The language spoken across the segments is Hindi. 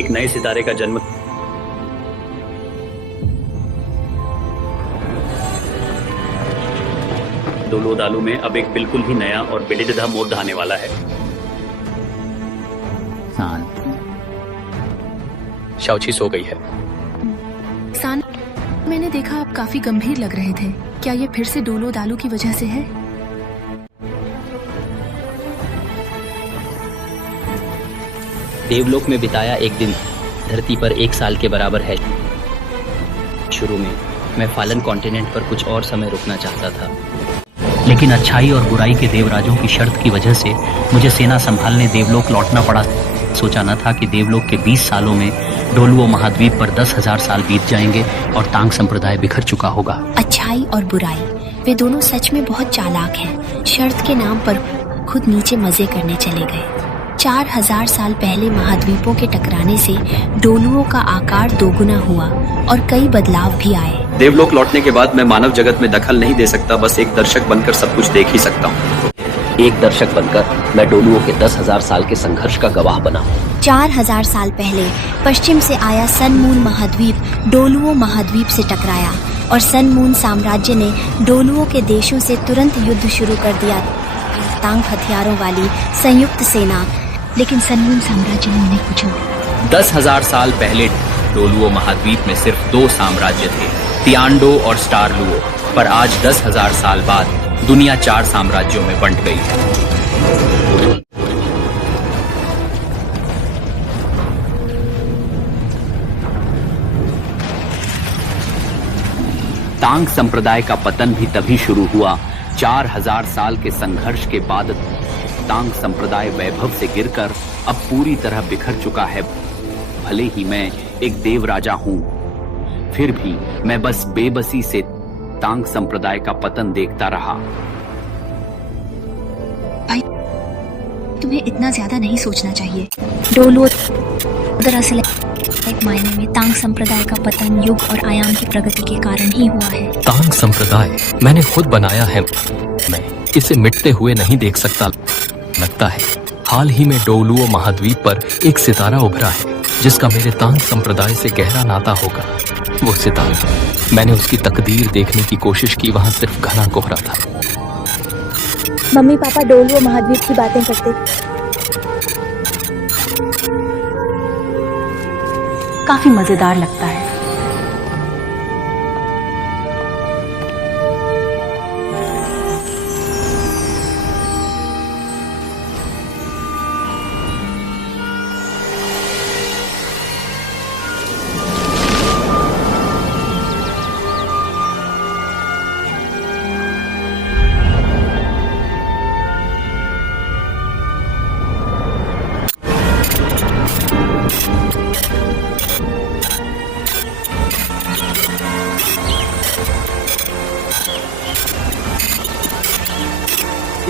एक नए सितारे का जन्म डोलो दालू में अब एक बिल्कुल ही नया और बेलिदा मोड़ आने वाला है। शाओची सो गई है। सान, मैंने देखा आप काफी गंभीर लग रहे थे। क्या ये फिर से डोलो दालू की वजह से है? देवलोक में बिताया एक दिन धरती पर 1 साल के बराबर है। शुरू में मैं फालन कॉन्टिनेंट पर कुछ और समय रुकना चाहता था, लेकिन अच्छाई और बुराई के देवराजों की शर्त की वजह से मुझे सेना संभालने देवलोक लौटना पड़ा। सोचा न था कि देवलोक के 20 सालों में डोलुओ महाद्वीप पर 10,000 साल बीत जाएंगे और तांग संप्रदाय बिखर चुका होगा। अच्छाई और बुराई, वे दोनों सच में बहुत चालाक हैं। शर्त के नाम पर खुद नीचे मजे करने चले गए। 4,000 साल पहले महाद्वीपों के टकराने से डोलुओं का आकार दोगुना हुआ और कई बदलाव भी आए। देवलोक लौटने के बाद मैं मानव जगत में दखल नहीं दे सकता, बस एक दर्शक बनकर सब कुछ देख ही सकता हूँ। एक दर्शक बनकर मैं डोलुओं के 10,000 साल के संघर्ष का गवाह बना। 4,000 साल पहले पश्चिम से आया सन मून महाद्वीप डोलुओ महाद्वीप से टकराया और सन मून साम्राज्य ने डोलुओं के देशों से तुरंत युद्ध शुरू कर दिया। तांग हथियारों वाली संयुक्त सेना, लेकिन सन मून साम्राज्य ने उन्हें कुचल दिया। 10,000 साल पहले डोलुओ महाद्वीप में सिर्फ 2 साम्राज्य थे, तियांडो और स्टारलुओ, पर आज 10,000 साल बाद दुनिया 4 साम्राज्यों में बंट गई है। तांग संप्रदाय का पतन भी तभी शुरू हुआ। 4,000 साल के संघर्ष के बाद तांग संप्रदाय वैभव से गिरकर अब पूरी तरह बिखर चुका है। भले ही मैं एक देव राजा हूं, फिर भी मैं बस बेबसी से तांग संप्रदाय का पतन देखता रहा। भाई, तुम्हें इतना ज्यादा नहीं सोचना चाहिए। डोलुओ दरअसल एक मायने में तांग संप्रदाय का पतन युग और आयाम की प्रगति के कारण ही हुआ है। तांग संप्रदाय मैंने खुद बनाया है, मैं इसे मिटते हुए नहीं देख सकता। लगता है हाल ही में डोलुओ महाद्वीप पर एक सितारा उभरा है जिसका मेरे तांग संप्रदाय से गहरा नाता होगा। वो सितारा, मैंने उसकी तकदीर देखने की कोशिश की, वहां सिर्फ घना कोहरा था। मम्मी पापा डोलुओ महाद्वीप की बातें करते, काफी मजेदार लगता है।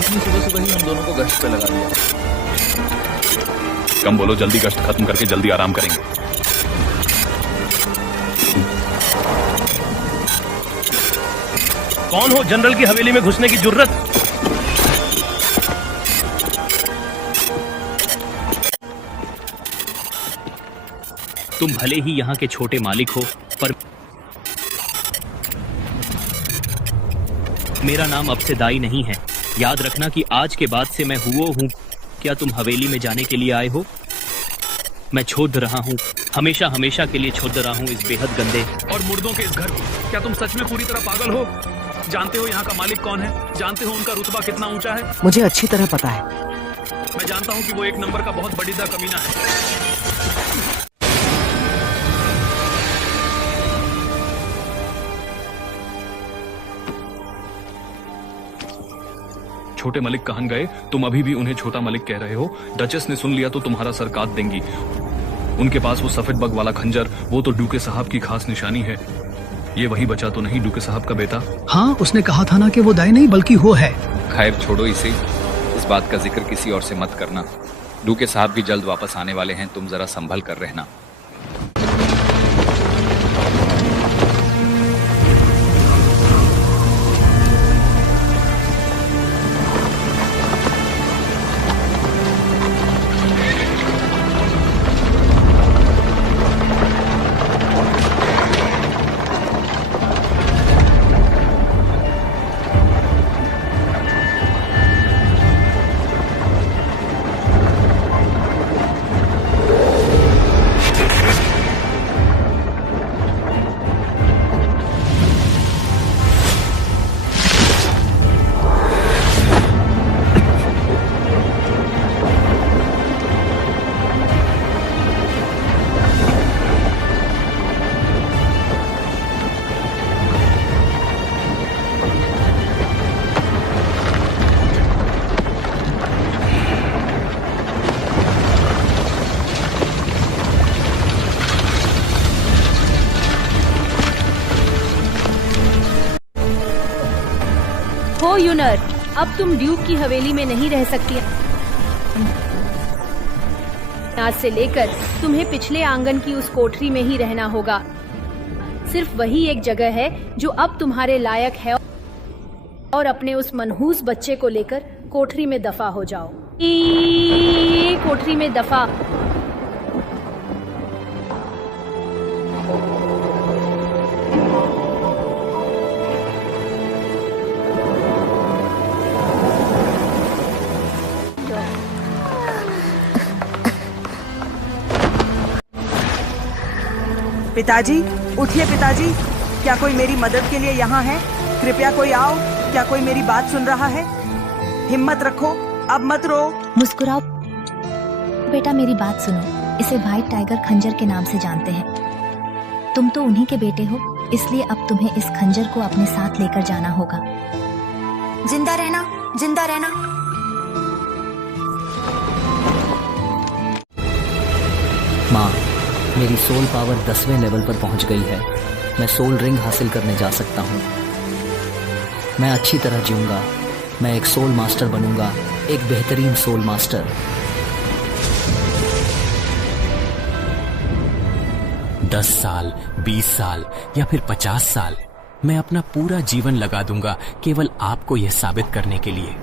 इतनी सुबह सुबह ही हम दोनों को गश्त पे लगा दिया। कम बोलो, जल्दी गश्त खत्म करके जल्दी आराम करेंगे। कौन हो जनरल की हवेली में घुसने की जुर्रत? तुम भले ही यहाँ के छोटे मालिक हो, पर मेरा नाम अब से दाई नहीं है। याद रखना कि आज के बाद से मैं हुओ हूँ। क्या तुम हवेली में जाने के लिए आए हो? मैं छोड़ रहा हूँ, हमेशा हमेशा के लिए छोड़ रहा हूँ इस बेहद गंदे और मुर्दों के इस घर को। क्या तुम सच में पूरी तरह पागल हो? जानते हो यहाँ का मालिक कौन है? जानते हो उनका रुतबा कितना ऊंचा है? मुझे अच्छी तरह पता है। मैं जानता हूँ कि वो एक नंबर का बहुत बड़ीदा कमीना है। छोटे मलिक कहाँ गए? तुम अभी भी उन्हें छोटा मलिक कह रहे हो। डचेस ने सुन लिया तो तुम्हारा सर काट देंगी। उनके पास वो सफेद बग वाला खंजर, वो तो डूके साहब की खास निशानी है। ये वही बचा तो नहीं डूके साहब का बेटा? हाँ, उसने कहा था ना कि वो दाई नहीं बल्कि वो है। खैर छोड़ो इसे, इस बात का जिक्र किसी और से मत करना। डूके साहब भी जल्द वापस आने वाले हैं, तुम जरा संभल कर रहना। यूनर, अब तुम ड्यूक की हवेली में नहीं रह सकती। आज से लेकर तुम्हें पिछले आंगन की उस कोठरी में ही रहना होगा। सिर्फ वही एक जगह है जो अब तुम्हारे लायक है, और अपने उस मनहूस बच्चे को लेकर कोठरी में दफा हो जाओ। कोठरी में दफा। पिताजी, उठिए पिताजी, क्या कोई मेरी मदद के लिए यहाँ है? कृपया कोई आओ। क्या कोई मेरी बात सुन रहा है? हिम्मत रखो, अब मत रो। मुस्कुराओ बेटा, मेरी बात सुनो। इसे व्हाइट टाइगर खंजर के नाम से जानते हैं। तुम तो उन्हीं के बेटे हो, इसलिए अब तुम्हें इस खंजर को अपने साथ लेकर जाना होगा। जिंदा रहना, जिंदा रहना। माँ, मेरी सोल पावर 10वें लेवल पर पहुंच गई है। मैं सोल रिंग हासिल करने जा सकता हूँ। मैं अच्छी तरह जीऊंगा। मैं एक सोल मास्टर बनूंगा, एक बेहतरीन सोल मास्टर। 10 साल, 20 साल या फिर 50 साल, मैं अपना पूरा जीवन लगा दूंगा केवल आपको यह साबित करने के लिए।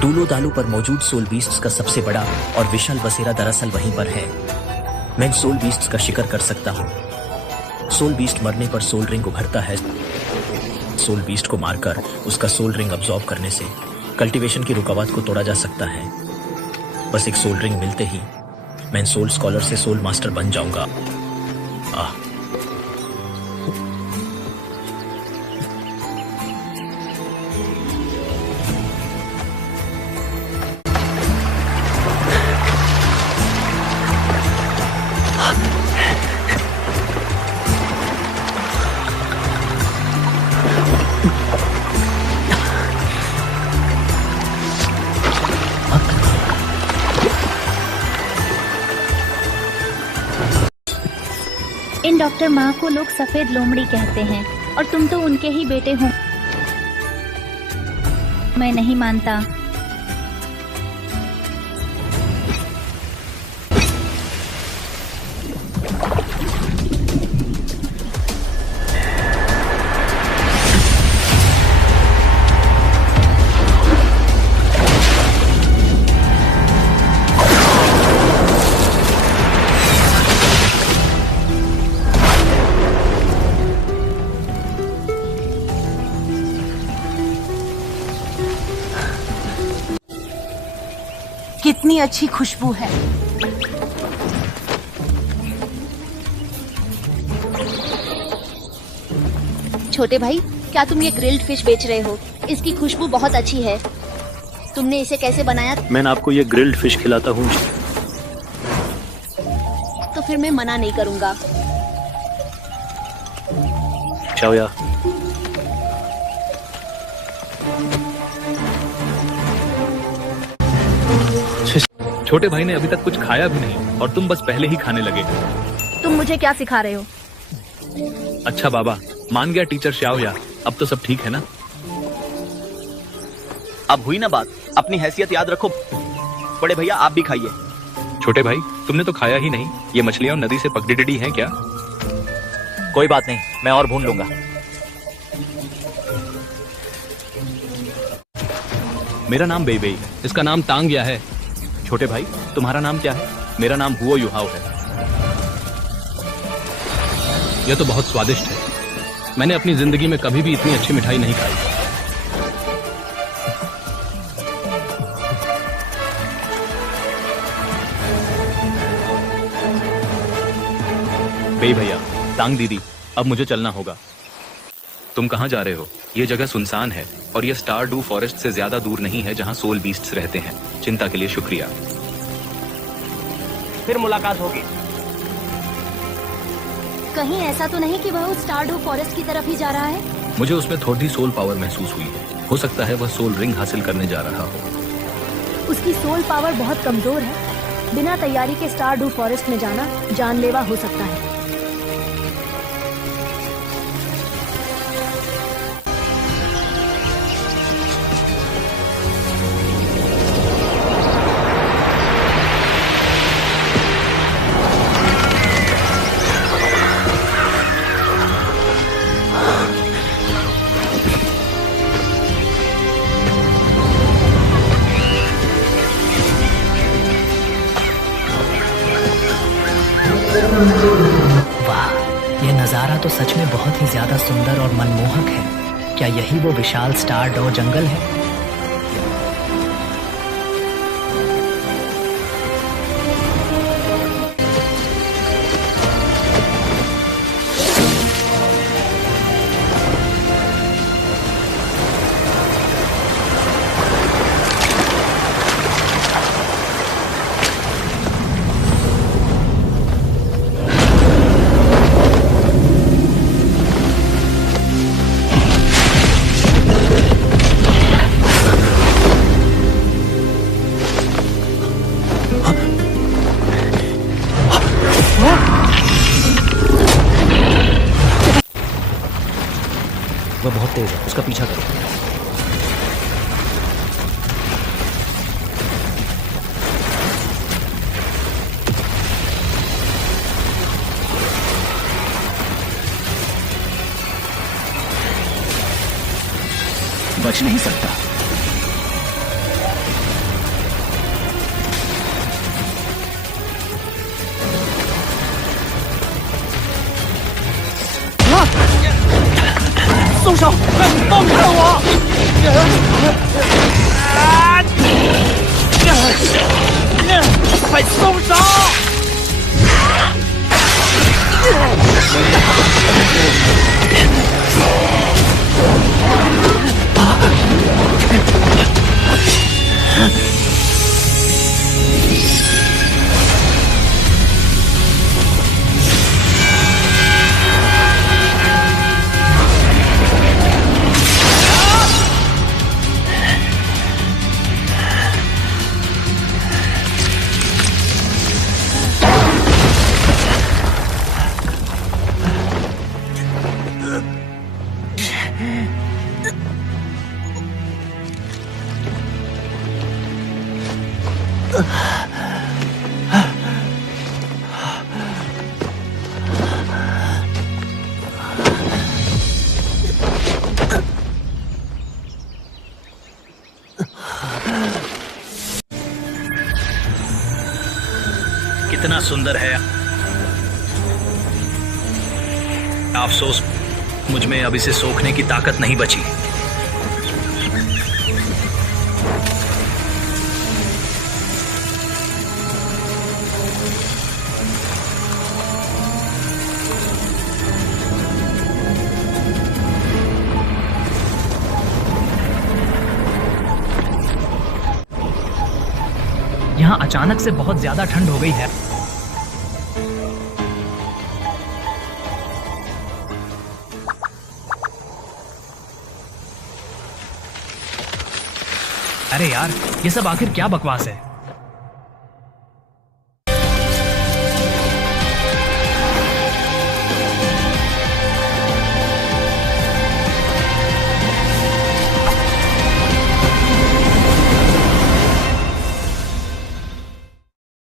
डूलो दालू पर मौजूद सोल बीस्ट्स का सबसे बड़ा और विशाल बसेरा दरअसल वहीं पर है। मैं इन सोल बीस्ट्स का शिकार कर सकता हूँ। सोल बीस्ट मरने पर सोल रिंग उभरता है। सोल बीस्ट को मारकर उसका सोल रिंग अब्सॉर्ब करने से कल्टीवेशन की रुकावट को तोड़ा जा सकता है। बस एक सोल रिंग मिलते ही मैं इन सोल स्कॉलर से सोल मास्टर बन जाऊंगा। इन डॉक्टर माँ को लोग सफेद लोमड़ी कहते हैं, और तुम तो उनके ही बेटे हो। मैं नहीं मानता। कितनी अच्छी खुशबू है। छोटे भाई, क्या तुम ये ग्रिल्ड फिश बेच रहे हो? इसकी खुशबू बहुत अच्छी है। तुमने इसे कैसे बनाया? मैं आपको ये ग्रिल्ड फिश खिलाता हूँ। तो फिर मैं मना नहीं करूँगा। चाओया। छोटे भाई ने अभी तक कुछ खाया भी नहीं और तुम बस पहले ही खाने लगे। तुम मुझे क्या सिखा रहे हो? अच्छा बाबा, मान गया टीचर शाओया। अब तो सब ठीक है ना? अब हुई ना बात। अपनी हैसियत याद रखो। बड़े भैया, आप भी खाइए। छोटे भाई, तुमने तो खाया ही नहीं। ये मछलियां नदी से पकड़ी डडी हैं क्या? कोई बात नहीं, मैं और भून लूंगा। मेरा नाम बेईबेई, इसका नाम तांगया है। छोटे भाई, तुम्हारा नाम क्या है? मेरा नाम हुओ युहाओ है। यह तो बहुत स्वादिष्ट है। मैंने अपनी जिंदगी में कभी भी इतनी अच्छी मिठाई नहीं खाई। बेई भैया, तांग दीदी, अब मुझे चलना होगा। तुम कहाँ जा रहे हो? ये जगह सुनसान है और ये स्टारडू फॉरेस्ट से ज्यादा दूर नहीं है जहाँ सोल बीस्ट्स रहते हैं। चिंता के लिए शुक्रिया। फिर मुलाकात होगी। कहीं ऐसा तो नहीं कि वह उस स्टारडो फॉरेस्ट की तरफ ही जा रहा है? मुझे उसमें थोड़ी सोल पावर महसूस हुई है। हो सकता है वह सोल रिंग हासिल करने जा रहा हो। उसकी सोल पावर बहुत कमजोर है। बिना तैयारी के स्टारडू फॉरेस्ट में जाना जानलेवा हो सकता है। वाह, यह नज़ारा तो सच में बहुत ही ज्यादा सुंदर और मनमोहक है। क्या यही वो विशाल स्टारडो जंगल है? वह बहुत तेज है, उसका पीछा करो। बच नहीं सकता।松手！放开我！快松手！कितना सुंदर है। अफसोस मुझ में अब इसे सोखने की ताकत नहीं बची। यहाँ अचानक से बहुत ज्यादा ठंड हो गई है। अरे यार, ये सब आखिर क्या बकवास है?